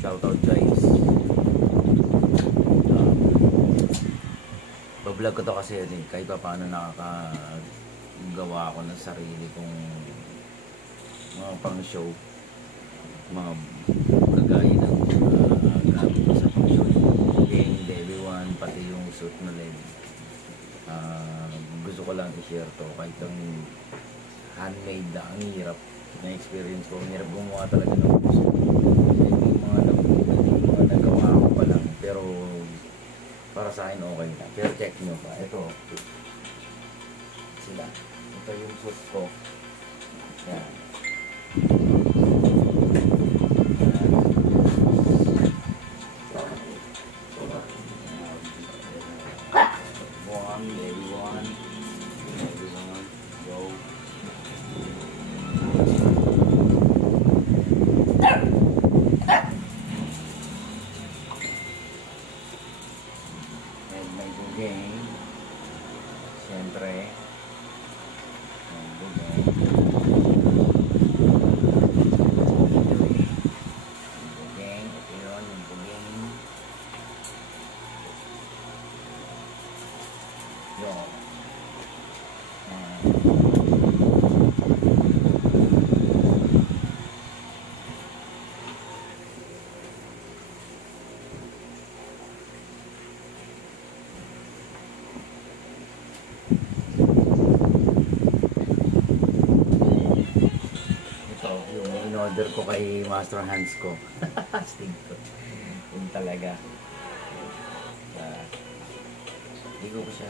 Shoutout guys. Bablog ko to kasi kahit pa paano nakakagawa ako ng sarili kong mga pang show, mga kagaya ng gamit ko sa pang show, game, everyone, pati yung suit na LED. Gusto ko lang i-share to kahit ang handmade na, ang hirap na experience ko, ang hirap gumawa talaga ng gusto. Mga nagawa ko pa lang, pero para sa akin okay na. Pero check nyo pa, ito sila, ito yung suit ko, yan. Everyone, go. And may bugeng, siyempre, may bugeng, ito yun, yung bugeng, yun. In-order ko kay Master Hands ko. Stig ko. Yun talaga. Hindi ko siya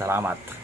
salamat.